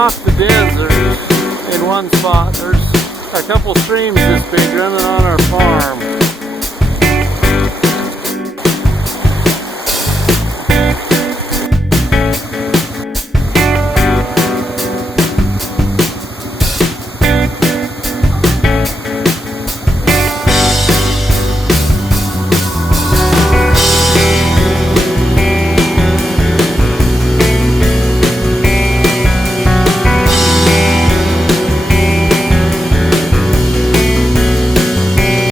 off the bins are in one spot. There's a couple streams this big running on our farm.